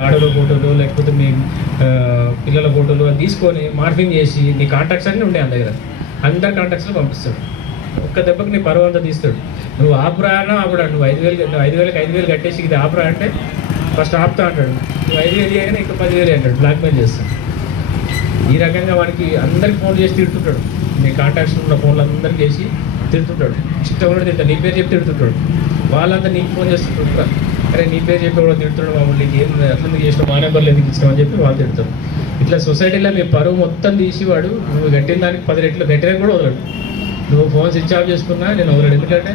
ఆడల ఫోటోలు లేకపోతే మీ పిల్లల ఫోటోలు అది తీసుకొని మార్ఫింగ్ చేసి నీ కాంటాక్ట్స్ అన్నీ ఉండే ఆయన దగ్గర అందరి కాంటాక్ట్స్లో పంపిస్తాడు. ఒక్క దెబ్బకి నీ పరువు అంతా తీస్తాడు. నువ్వు ఆపురా అన్నా ఆపుడా నువ్వు ఐదు వేలు నువ్వు ఐదు వేలకు ఐదు వేలు కట్టేసి ఇది ఆపురా అంటే ఫస్ట్ ఆపుతా అంటాడు. నువ్వు ఐదు వేలు చేయగానే ఇంకా పదివేలు అంటాడు. బ్లాక్మెయిల్ చేస్తాడు. ఈ రకంగా వాడికి అందరికి ఫోన్ చేసి తిడుతుంటాడు. నీ కాంటాక్ట్స్ ఉన్న ఫోన్లు అందరికి చేసి తిడుతుంటాడు. ఇష్టం కూడా తింటాడు నీ పేరు చెప్పి తిడుతుంటాడు. వాళ్ళంతా నీకు ఫోన్ చేస్తుంటారు. అరే నీ పేరు చెప్పి కూడా తిడుతున్నాడు మామూలు నీకు ఏం అట్లా చేసిన మా నెంబర్లు ఎందుకు ఇచ్చినావు అని చెప్పి వాళ్ళు తిడతారు. ఇట్లా సొసైటీలో మీ పరువు మొత్తం తీసి వాడు నువ్వు కట్టిన దానికి పది రెట్లు కట్టినా కూడా వదలడు. నువ్వు ఫోన్ స్విచ్ ఆఫ్ చేసుకున్నా నేను వదలడు. ఎందుకంటే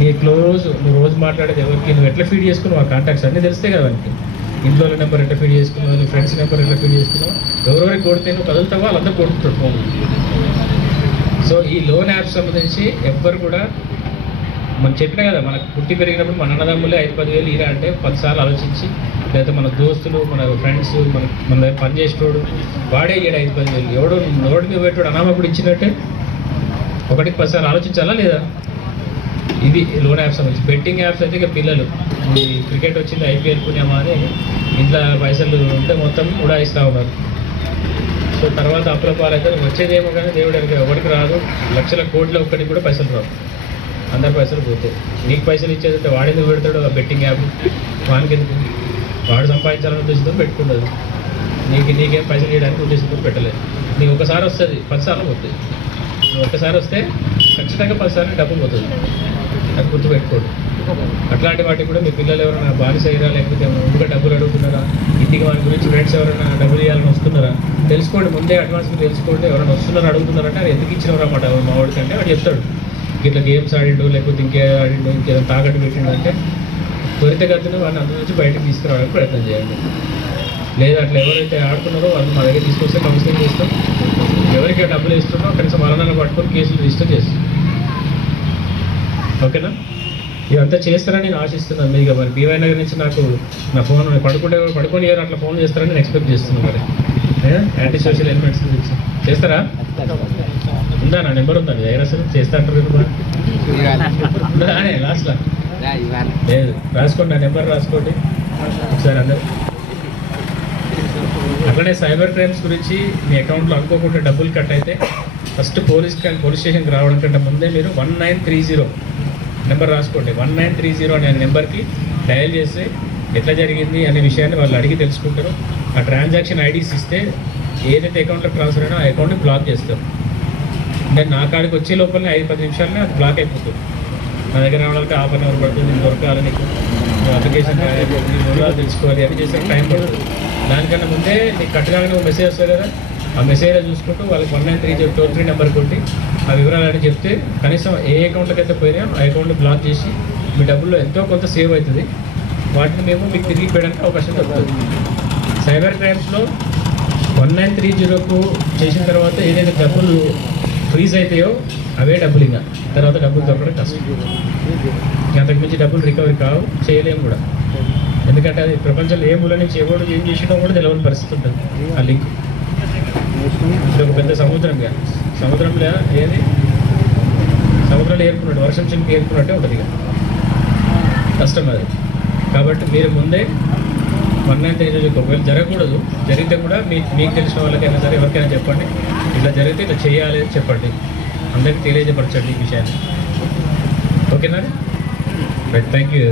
నీ క్లోజ్ నువ్వు రోజు మాట్లాడేది ఎవరికి నువ్వు ఎట్లా ఫీడ్ చేసుకున్నావు? ఆ కాంటాక్ట్స్ అన్నీ తెలిస్తే కదా వానికి. ఇంట్లో నెంబర్ ఎట్లా ఫీడ్ చేసుకున్నావు నీ ఫ్రెండ్స్ నెంబర్ ఎట్లా ఫీడ్ చేసుకున్నావు? ఎవరెవరికి కొడితే నువ్వు కదులుతావో వాళ్ళందరూ కొడుతుంటారు ఫోన్ సో ఈ లోన్ యాప్స్ సంబంధించి ఎవ్వరు కూడా మనం చెప్పిన కదా మనకు పుట్టి పెరిగినప్పుడు మన అన్నదమ్ములే ఐదు పదివేలు ఇరా అంటే పదిసార్లు ఆలోచించి లేకపోతే మన దోస్తులు మన ఫ్రెండ్స్ మన మన దగ్గర పని చేసేటోడు వాడే ఇయ్యాడు ఐదు పదివేలు. ఎవడో నోటి మీద పెట్టాడు అనామకుడు ఇచ్చినట్టే ఒకటికి పదిసార్లు ఆలోచించాలా లేదా? ఇది లోన్ యాప్స్ సంబంధించి. బెట్టింగ్ యాప్స్ అయితే ఇక పిల్లలు. ఈ క్రికెట్ వచ్చింది ఐపీఎల్ పుణ్యమా అని ఇంట్లో పైసలు ఉంటే మొత్తం ఉడాయిస్తూ ఉన్నారు. సో తర్వాత అప్పుల పాలైతే వచ్చేదేమో కానీ దేవుడు ఎరుక ఎవరికి రాదు. లక్షల కోట్ల ఒక్కడికి కూడా పైసలు రావు. అందరి పైసలు పోతాయి. నీకు పైసలు ఇచ్చేదంటే వాడెందుకు పెడతాడు? ఆ బెట్టింగ్ యాప్ వానికి ఎందుకు? వాడు సంపాదించాలని ఉద్దేశంతో పెట్టుకుండదు. నీకు నీకేం పైసలు ఇవ్వడానికి ఉద్దేశంతో పెట్టలేదు. నీకు ఒకసారి వస్తుంది పదిసార్లు పోతుంది నువ్వు ఒక్కసారి వస్తే ఖచ్చితంగా పదిసార్లు డబ్బులు పోతుంది అది గుర్తుపెట్టుకోండి. అట్లాంటి వాటికి కూడా మీ పిల్లలు ఎవరైనా బానిస అయ్యారా? లేకపోతే ముందుగా డబ్బులు అడుగుతున్నారా? ఇంటికి వారి గురించి ఫ్రెండ్స్ ఎవరైనా డబ్బులు ఇవ్వాలని వస్తున్నారా? తెలుసుకోండి. ముందే అడ్వాన్స్ తెలుసుకోండి. ఎవరైనా వస్తున్నారా అడుగుతున్నారంటే అది ఎందుకు ఇచ్చినవరా అన్నమాట మా వాడికి అంటే వాడు చెప్తాడు. ఇట్లా గేమ్స్ ఆడిండో లేకపోతే ఇంకే ఆడిండో ఇంకేదో తాకట్టు పెట్టిండో అంటే త్వరితగతిన వాడిని అందులో నుంచి బయటకు తీసుకురావడానికి ప్రయత్నం చేయండి. లేదా అట్లా ఎవరైతే ఆడుతున్నారో వాళ్ళు మా దగ్గర తీసుకొస్తే కౌన్సిలింగ్ చేస్తాం. ఎవరికి డబ్బులు ఇస్తున్నా కనీసం మరణాలు పట్టుకొని కేసులు రిజిస్టర్ చేస్తాం. ఓకేనా? ఇదంతా చేస్తారని నేను ఆశిస్తున్నాను మీకు మరి. బీవై నగర్ నుంచి నాకు నా ఫోన్ పడుకుంటే పడుకొని ఎవరు అట్లా ఫోన్ చేస్తారని నేను ఎక్స్పెక్ట్ చేస్తున్నాను మరి. యాంటీ సోషల్ ఎలిమెంట్స్ గురించి. చేస్తారా? ఉందా? నా నెంబర్ ఉందా? మీ దగ్గర అసలు? చేస్తా అంటారు లాస్ట్లో? లేదు. రాసుకోండి నా నెంబర్ రాసుకోండి. ఒకసారి అందరు. అట్లనే సైబర్ క్రైమ్స్ గురించి మీ అకౌంట్లో అనుకోకుండా డబ్బులు కట్ అయితే ఫస్ట్ పోలీస్ పోలీస్ స్టేషన్కి రావడం కంటే ముందే మీరు one nine three zero number రాసుకోండి. వన్ నైన్ త్రీ జీరో అనే నెంబర్కి డయల్ చేస్తే ఎట్లా జరిగింది అనే విషయాన్ని వాళ్ళు అడిగి తెలుసుకుంటారు. ఆ ట్రాన్సాక్షన్ ఐడీస్ ఇస్తే ఏదైతే అకౌంట్లో ట్రాన్స్ఫర్ అయినా ఆ అకౌంట్ని బ్లాక్ చేస్తారు. అంటే నా కాడికి వచ్చే లోపలనే ఐదు పది నిమిషాలనే అది బ్లాక్ అయిపోతుంది. నా దగ్గర రావడానికి హాఫ్ అన్ అవర్ పడుతుంది నేను దొరకాలి నీకు అప్లికేషన్ వివరాలు తెలుసుకోవాలి అది చేసే టైం పడుతుంది. దానికన్నా ముందే నీకు కట్టగానే ఒక మెసేజ్ వస్తుంది కదా ఆ మెసేజ్ చూసుకుంటూ వాళ్ళకి one nine three zero toll free number కొట్టి ఆ వివరాలు అని చెప్తే కనీసం ఏ అకౌంట్లకి అయితే పోయినాయో ఆ అకౌంట్ బ్లాక్ చేసి మీ డబ్బుల్లో ఎంతో కొంత సేవ్ అవుతుంది. వాటిని మేము మీకు తిరిగి పెట్టడానికి అవకాశం దొరుకుతుంది. సైబర్ క్రైమ్స్లో వన్ నైన్ త్రీ జీరోకు చేసిన తర్వాత ఏదైతే డబ్బులు ఫ్రీజ్ అవుతాయో అవే డబ్బులు ఇంకా తర్వాత డబ్బులు దొరకడం కష్టం. అంతకు మించి డబ్బులు రికవరీ కావు చేయలేము కూడా. ఎందుకంటే అది ప్రపంచంలో ఏ మూల నుంచి ఎవడు ఏం చేసినా కూడా తెలియని పరిస్థితి ఉంటుంది ఆ లింక్. ఇది ఒక పెద్ద సముద్రం ఇక సముద్రంలో ఏది? సముద్రంలో ఏర్పడినట్టు వర్షం చిన్న ఏర్పడినట్టే ఉంటుంది కష్టం అది. కాబట్టి మీరు ముందే నైన్ త్రీ ఒకవేళ జరగకూడదు జరిగితే కూడా మీ మీకు తెలిసిన వాళ్ళకైనా సరే ఎవరికైనా చెప్పండి. ఇట్లా జరిగితే ఇట్లా చేయాలి అని చెప్పండి. అందరికీ తెలియజేపరచండి ఈ విషయాన్ని. ఓకేనా? Right thank you